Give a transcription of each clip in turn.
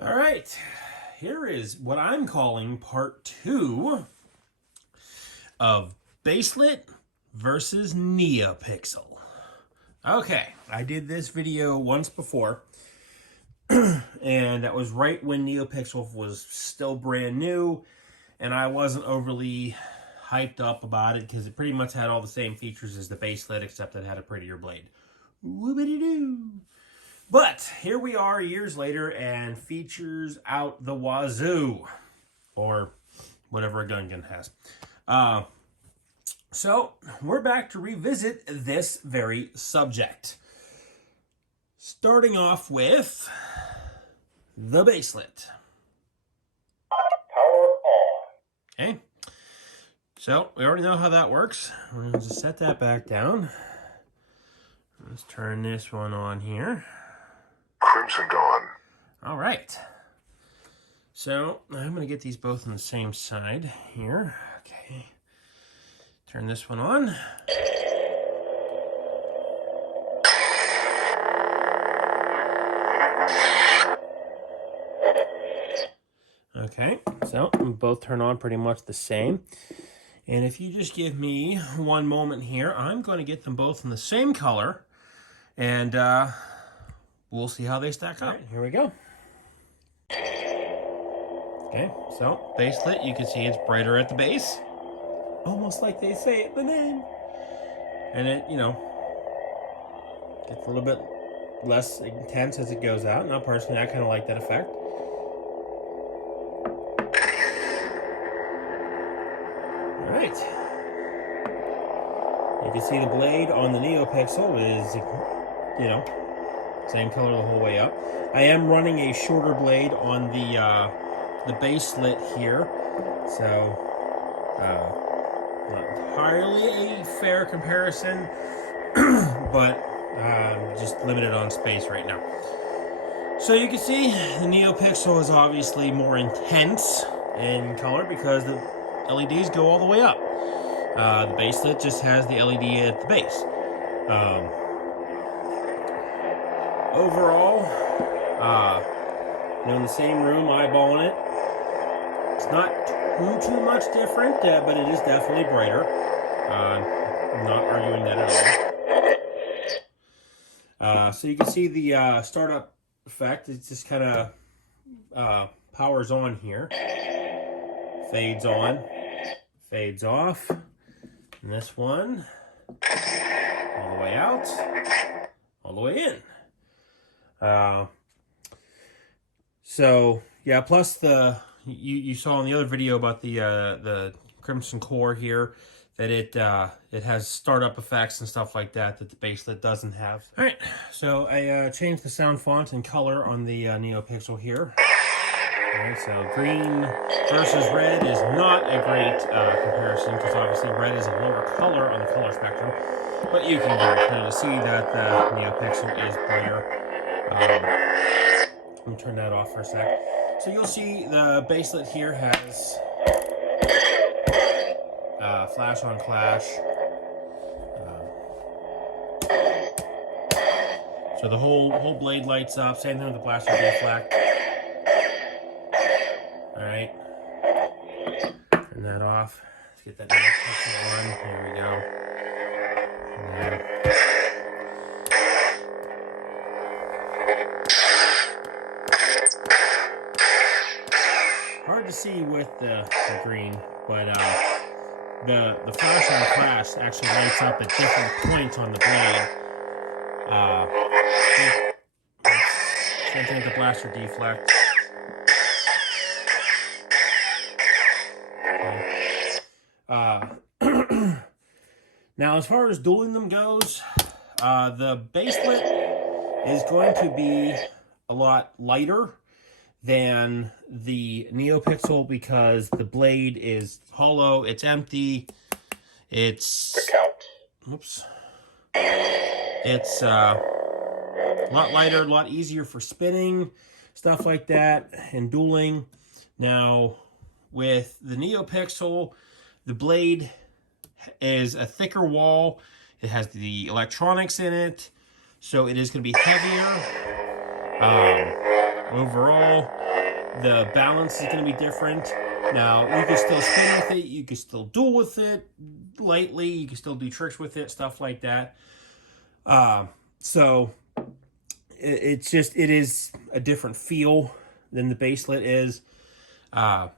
All right, here is what I'm calling part 2 of Baselit versus NeoPixel. Okay, I did this video once before, and that was right when NeoPixel was still brand new, and I wasn't overly hyped up about it because it pretty much had all the same features as the Baselit, except it had a prettier blade. Whoopity-doo! But here we are years later and features out the wazoo, or whatever a gun has. So we're back to revisit this very subject. Starting off with the Baselit. Power on. Okay. So we already know how that works. We're going to just set that back down. Let's turn this one on here. Crimson Dawn. All right. So I'm going to get these both on the same side here. Okay. Turn this one on. Okay, so both turn on pretty much the same. And if you just give me one moment here, I'm going to get them both in the same color. And we'll see how they stack up. Right, here we go. Okay, so Baselit, you can see it's brighter at the base. Almost like they say it in the name. And it, you know, gets a little bit less intense as it goes out. Now, personally, I kind of like that effect. All right. You can see the blade on the NeoPixel is, you know, same color the whole way up. I am running a shorter blade on the Baselit here, so not entirely a fair comparison, but just limited on space right now. So you can see the NeoPixel is obviously more intense in color because the LEDs go all the way up. The Baselit just has the LED at the base. Overall, in the same room, eyeballing it, it's not too much different, but it is definitely brighter. I'm not arguing that at all. So you can see the startup effect. It just kind of powers on here, fades on, fades off, and this one all the way out, all the way in. So yeah, plus the you saw in the other video about the Crimson Core here that it has startup effects and stuff like that that the Baselit doesn't have. All right, so I changed the sound font and color on the NeoPixel here. All right, so green versus red is not a great comparison because obviously red is a lower color on the color spectrum, but you can very clearly see that the NeoPixel is brighter. Let me turn that off for a sec. So you'll see the Baselit here has flash on clash. So the whole blade lights up. Same thing with the blaster deflect. All right, turn that off. Let's get that NeoPixel on. Here we go. Hard to see with the green, but the flash on clash actually lights up at different points on the blade. Same thing with the blaster deflect. Now, as far as dueling them goes, the Baselit is going to be a lot lighter than the NeoPixel because the blade is hollow, it's empty, it's oops, it's a lot lighter, a lot easier for spinning, stuff like that, and dueling. Now, with the NeoPixel, the blade is a thicker wall. It has the electronics in it, so it is going to be heavier. Overall, The balance is going to be different. Now, you can still spin with it. You can still duel with it lightly. You can still do tricks with it, stuff like that. So, it is a different feel than the Baselit is. Now,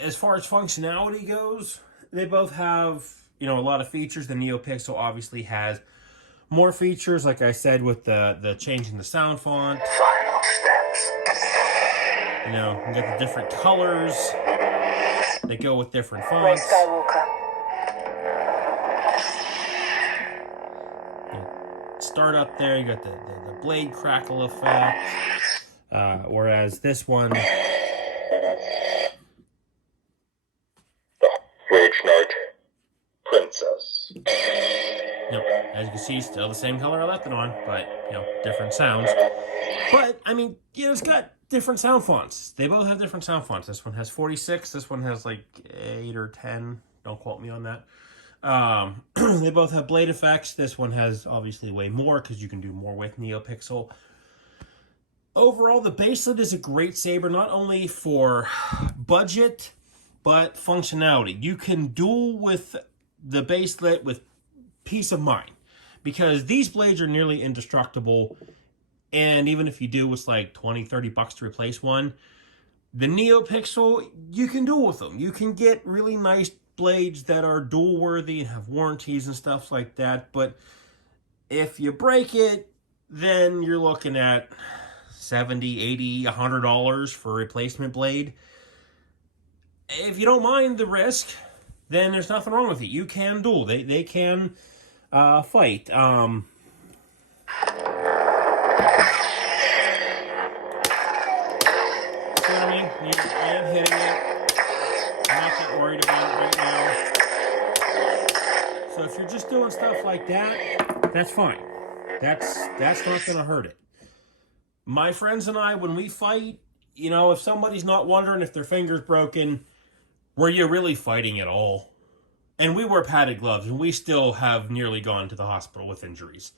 as far as functionality goes, they both have, a lot of features. The NeoPixel obviously has more features, like I said, with the changing the sound font. Final steps. You got the different colors. They go with different Ray fonts. Skywalker. Start up there, you got the blade crackle effect. Whereas this one, Rage Knight. Princess. as you can see, still the same color I left it on, but, different sounds. But, it's got different sound fonts. They both have different sound fonts. This one has 46. This one has like 8 or 10. Don't quote me on that. They both have blade effects. This one has obviously way more because you can do more with NeoPixel. Overall, the Baselit is a great saber, not only for budget, but functionality. You can duel with the Baselit with peace of mind because these blades are nearly indestructible. And even if you do, it's like $20-$30 to replace one. The NeoPixel, you can duel with them. You can get really nice blades that are dual worthy and have warranties and stuff like that. But if you break it, then you're looking at $70, $80, $100 for a replacement blade. If you don't mind the risk, then there's nothing wrong with it. You can duel. They can fight. I am hitting it. I'm not that worried about it right now. So if you're just doing stuff like that, that's fine. That's not going to hurt it. My friends and I, when we fight, if somebody's not wondering if their finger's broken, were you really fighting at all? And we wear padded gloves, and we still have nearly gone to the hospital with injuries.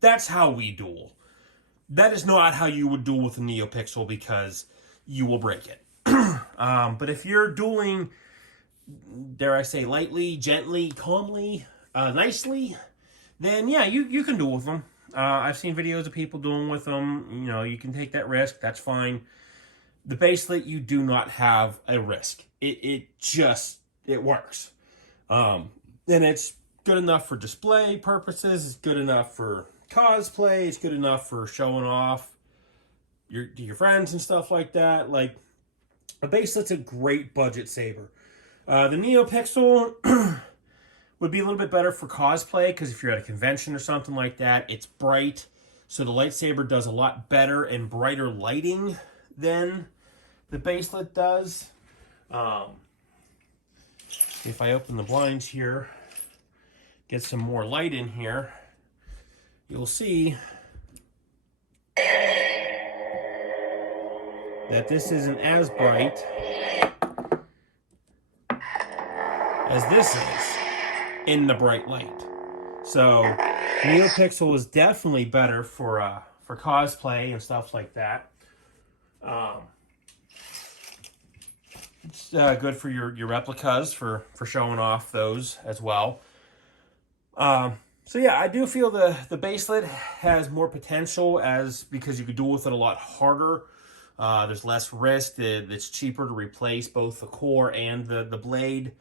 That's how we duel. That is not how you would duel with a NeoPixel because you will break it. But if you're dueling, dare I say, lightly, gently, calmly, nicely, then yeah, you can duel with them. I've seen videos of people dueling with them. You can take that risk. That's fine. The Baselit, you do not have a risk. It works. And it's good enough for display purposes. It's good enough for cosplay. It's good enough for showing off your friends and stuff like that. Like, a Baselit's a great budget saber. The NeoPixel would be a little bit better for cosplay because if you're at a convention or something like that, it's bright. So the lightsaber does a lot better and brighter lighting than the Baselit does. If I open the blinds here, get some more light in here, you'll see that this isn't as bright as this is in the bright light. So NeoPixel is definitely better for cosplay and stuff like that. It's good for your replicas for showing off those as well. So yeah, I do feel the Baselit has more potential because you could duel with it a lot harder. There's less risk. It's cheaper to replace both the core and the blade.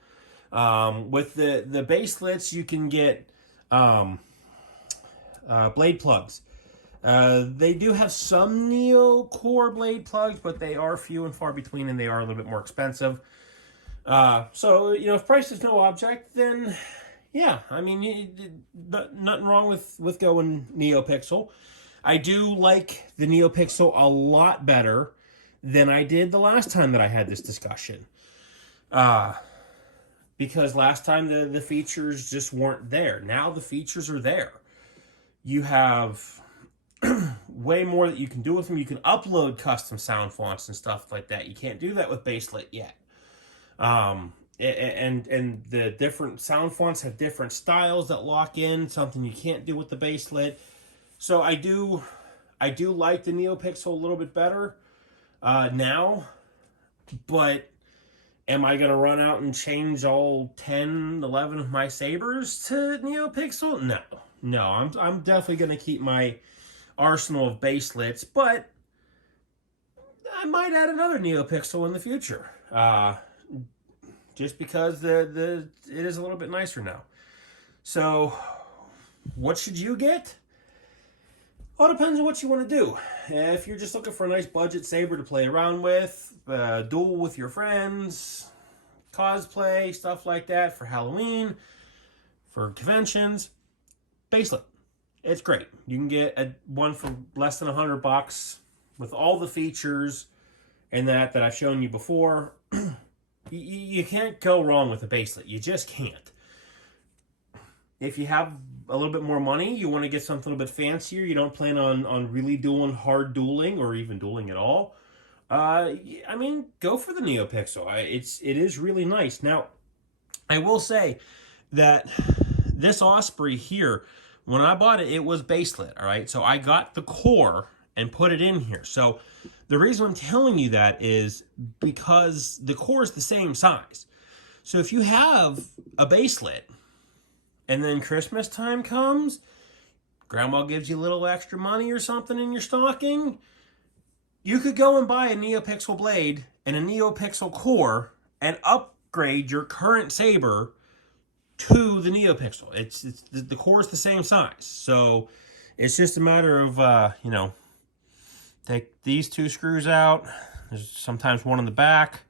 With the Baselits, you can get blade plugs. They do have some NeoCore blade plugs, but they are few and far between, and they are a little bit more expensive. So, if price is no object, then yeah, nothing wrong with going NeoPixel. I do like the NeoPixel a lot better than I did the last time that I had this discussion. Because last time the features just weren't there. Now the features are there. You have way more that you can do with them. You can upload custom sound fonts and stuff like that. You can't do that with Baselit yet. And the different sound fonts have different styles that lock in, something you can't do with the Baselit. So I do like the NeoPixel a little bit better. now, but am I going to run out and change all 10, 11 of my sabers to NeoPixel? No. No, I'm definitely going to keep my arsenal of baselits, but I might add another NeoPixel in the future. Just because it is a little bit nicer now. So, what should you get? Well, it depends on what you want to do. If you're just looking for a nice budget saber to play around with, duel with your friends, cosplay, stuff like that for Halloween, for conventions, Baselit. It's great. You can get one for less than $100 with all the features and that I've shown you before. You can't go wrong with a Baselit. You just can't. If you have a little bit more money, you want to get something a little bit fancier, you don't plan on really doing hard dueling or even dueling at all, I mean, go for the NeoPixel. It is really nice. Now, I will say that this Osprey here, when I bought it, it was baselit, all right? So I got the core and put it in here. So the reason I'm telling you that is because the core is the same size. So if you have a baselit and then Christmas time comes, grandma gives you a little extra money or something in your stocking, you could go and buy a NeoPixel blade and a NeoPixel core and upgrade your current saber to the NeoPixel. It's the core is the same size. So it's just a matter of, take these two screws out. There's sometimes one in the back.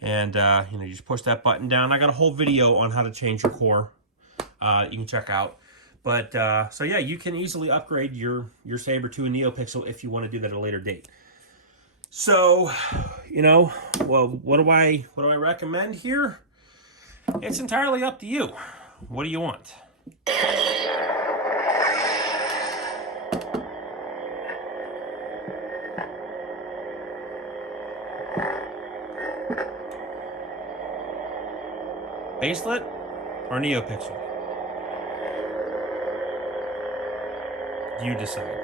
And, you just push that button down. I got a whole video on how to change your core. You can check out. But, so yeah, you can easily upgrade your saber to a NeoPixel if you want to do that at a later date. So, well, what do I recommend here? It's entirely up to you. What do you want? Baselit or NeoPixel? You decide.